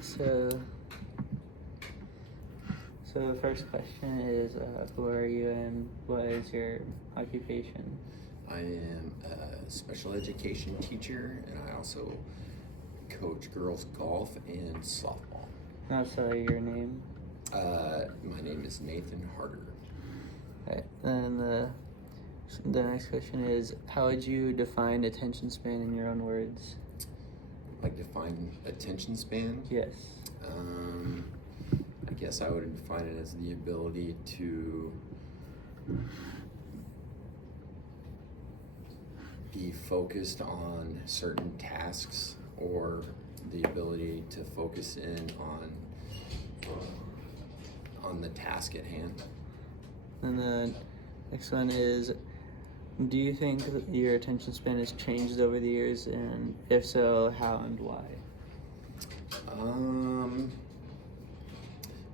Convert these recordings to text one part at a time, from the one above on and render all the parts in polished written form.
So, so the first question is, who are you and what is your occupation? I am a special education teacher, and I also coach girls golf and softball. Also, your name. My name is Nathan Harder. Right. And the next question is, how would you define attention span in your own words? Like, define attention span? Yes. I guess I would define it as the ability to be focused on certain tasks, or the ability to focus in on the task at hand. And the next one is, do you think that your attention span has changed over the years, and if so, how and why?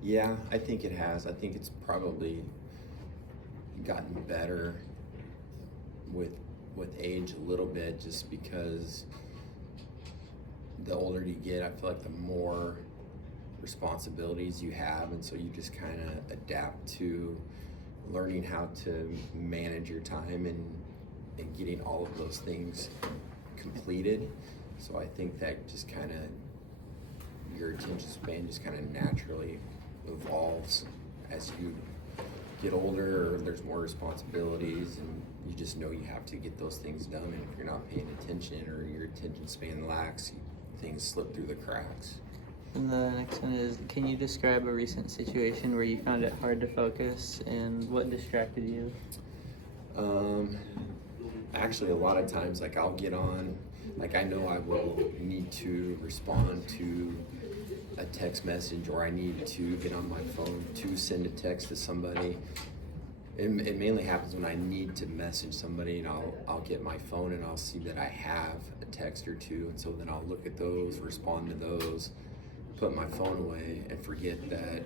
Yeah, I think it has. I think it's probably gotten better with age a little bit, just because the older you get, I feel like the more responsibilities you have, and so you just kind of adapt to learning how to manage your time and getting all of those things completed. So I think that just kind of, your attention span just kind of naturally evolves as you get older, or there's more responsibilities, and you just know you have to get those things done, and if you're not paying attention, or your attention span lacks, things slip through the cracks. And the next one is, can you describe a recent situation where you found it hard to focus and what distracted you? Actually, a lot of times, like, I'll get on, like, I know I will need to respond to a text message, or I need to get on my phone to send a text to somebody. It mainly happens when I need to message somebody, and I'll get my phone and I'll see that I have a text or two, and so then I'll look at those, respond to those, put my phone away, and forget that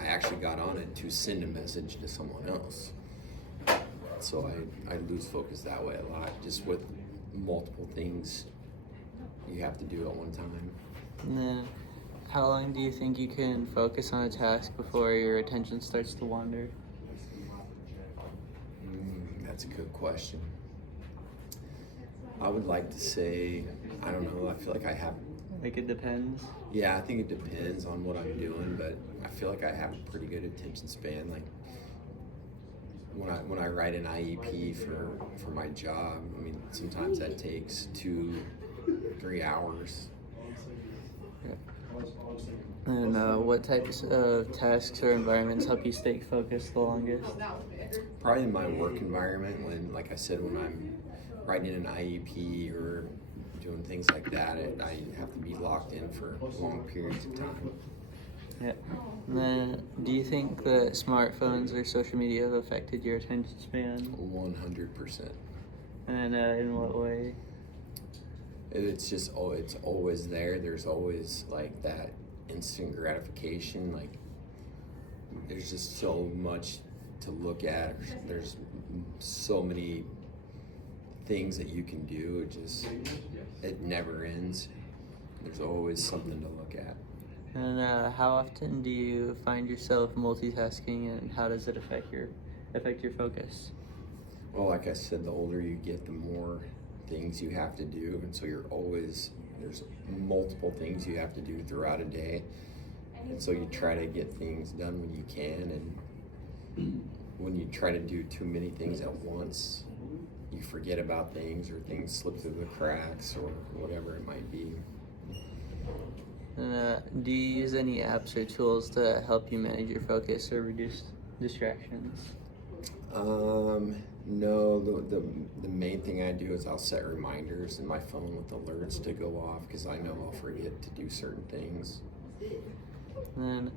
I actually got on it to send a message to someone else. So I lose focus that way a lot, just with multiple things you have to do at one time. And then, how long do you think you can focus on a task before your attention starts to wander? That's a good question. I would like to say, I don't know, I feel like I have... Like, it depends? Yeah, I think it depends on what I'm doing, but I feel like I have a pretty good attention span. Like, when I write an IEP for my job, I mean, sometimes that takes 2-3 hours. Yeah. And what types of tasks or environments help you stay focused the longest? Probably in my work environment, when, like I said, when I'm writing an IEP or doing things like that, I have to be locked in for long periods of time. Yeah. And then, do you think that smartphones or social media have affected your attention span? 100%. And in what way? It's just, it's always there. There's always, like, that instant gratification. Like, there's just so much to look at. There's so many things that you can do. It never ends. There's always something to look at. And how often do you find yourself multitasking, and how does it affect your focus? Well, like I said, the older you get, the more things you have to do, and so there's multiple things you have to do throughout a day, and so you try to get things done when you can, and when you try to do too many things at once, you forget about things, or things slip through the cracks, or whatever it might be. And do you use any apps or tools to help you manage your focus or reduce distractions? No, the main thing I do is I'll set reminders in my phone with alerts to go off, because I know I'll forget to do certain things. And then,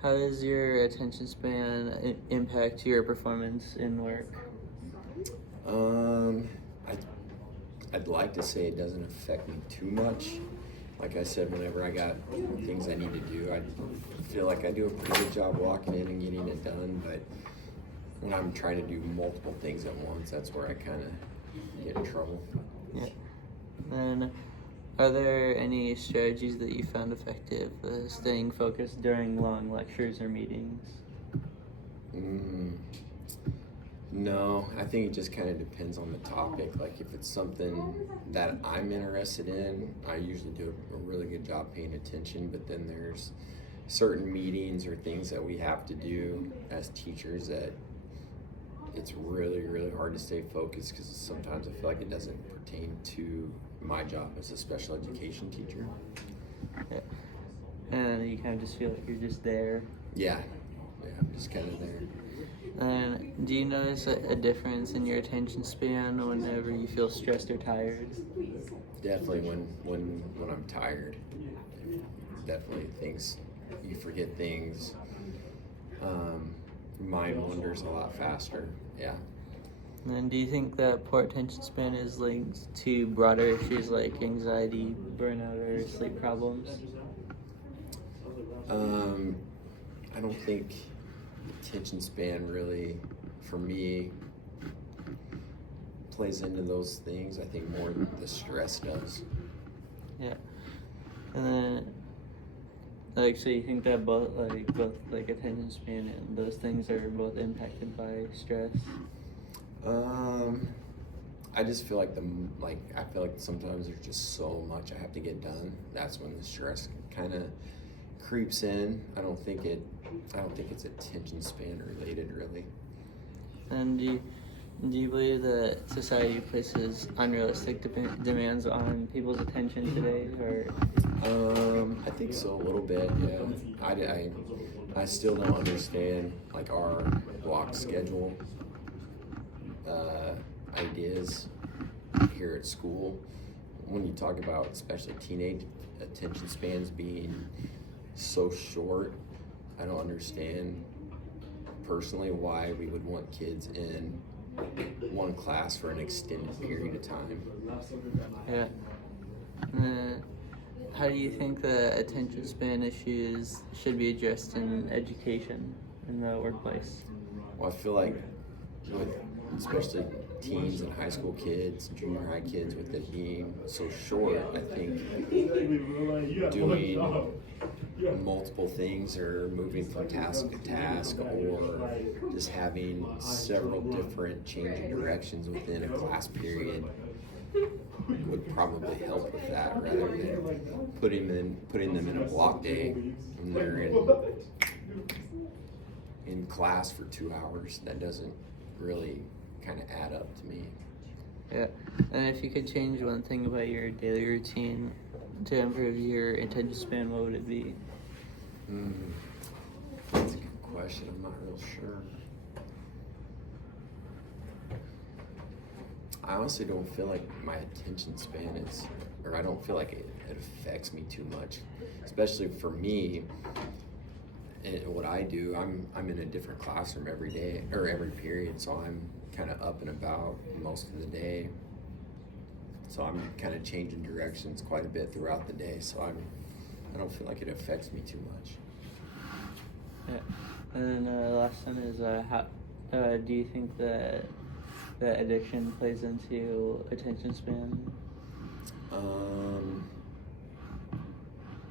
how does your attention span impact your performance in work? I'd like to say it doesn't affect me too much. Like I said, whenever I got things I need to do, I feel like I do a pretty good job walking in and getting it done, but when I'm trying to do multiple things at once, that's where I kind of get in trouble. Yeah. And Are there any strategies that you found effective staying focused during long lectures or meetings? No, I think it just kind of depends on the topic. Like if it's something that I'm interested in, I usually do a really good job paying attention. But then there's certain meetings or things that we have to do as teachers that it's really, really hard to stay focused because sometimes I feel like it doesn't pertain to my job as a special education teacher. Yeah. And you kind of just feel like you're just there. Yeah, I'm just kind of there. And do you notice a difference in your attention span whenever you feel stressed or tired? Definitely when I'm tired. Definitely things, you forget things. Mind wanders a lot faster. Yeah. And do you think that poor attention span is linked to broader issues like anxiety, burnout, or sleep problems? I don't think attention span really, for me, plays into those things. I think more the stress does. Yeah. And then, so you think that both attention span and those things are both impacted by stress? I just feel like I feel like sometimes there's just so much I have to get done. That's when the stress kind of creeps in. I don't think it's attention span related really. And do you believe that society places unrealistic demands on people's attention today, or? I think so a little bit. Yeah. I still don't understand like our block schedule ideas here at school. When you talk about especially teenage attention spans being so short, I don't understand personally why we would want kids in one class for an extended period of time. Yeah. How do you think the attention span issues should be addressed in education in the workplace? Well, I feel like with especially teens and high school kids, junior high kids, with it being so short, I think doing multiple things or moving from task to task or just having several different changing directions within a class period would probably help with that rather than putting them in a block day and they're in class for 2 hours. That doesn't really kind of add up to me. Yeah. And if you could change one thing about your daily routine to improve your attention span, what would it be? That's a good question. I'm not real sure. I honestly don't feel like my attention span I don't feel like it affects me too much. Especially for me, what I do, I'm in a different classroom every day or every period, so I'm kind of up and about most of the day. So I'm kind of changing directions quite a bit throughout the day. So I don't feel like it affects me too much. Yeah. And then the last one is how do you think that addiction plays into attention span?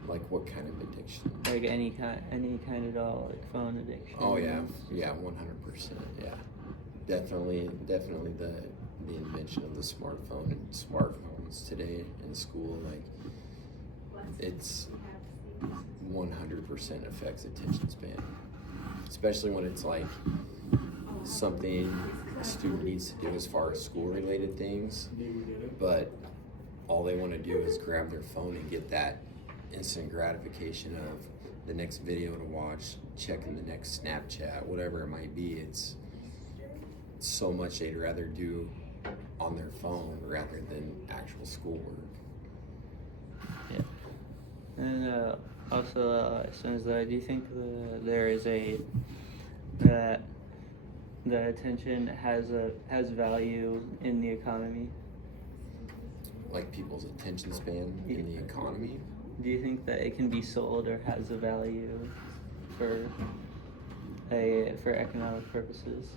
Like what kind of addiction? Like any kind at all, like phone addiction. Oh yeah, 100%. Yeah, definitely the invention of the smartphone and smartphones today in school, like it's 100% affects attention span, especially when it's like something a student needs to do as far as school related things, but all they want to do is grab their phone and get that instant gratification of the next video to watch, checking the next Snapchat, whatever it might be. It's so much they'd rather do on their phone rather than actual schoolwork. Yeah. And also, do you think there is that the attention has value in the economy? Like people's attention span in the economy? Do you think that it can be sold or has a value for economic purposes?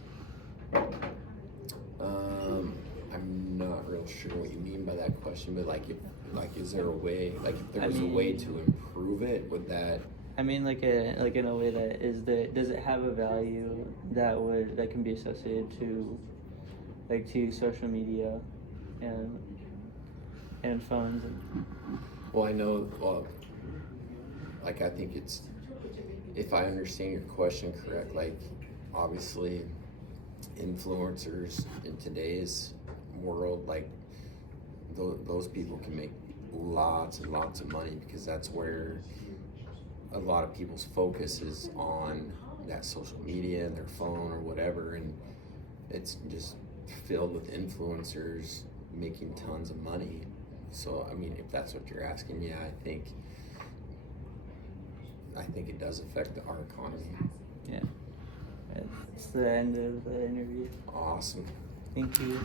I'm not real sure what you mean by that question, but like, if like, is there a way, like, if there I was a mean- way to improve it, would that? I mean, like in a way that is does it have a value that can be associated to, like, to social media, and phones and Well, I know. Well, like, I think it's, if I understand your question correct, like, obviously, influencers in today's world, like, those people can make lots and lots of money, because that's where a lot of people's focus is on that social media and their phone or whatever, and it's just filled with influencers making tons of money. So, I mean, if that's what you're asking, yeah, I think it does affect our economy. yeah. It's the end of the interview. Awesome. Thank you.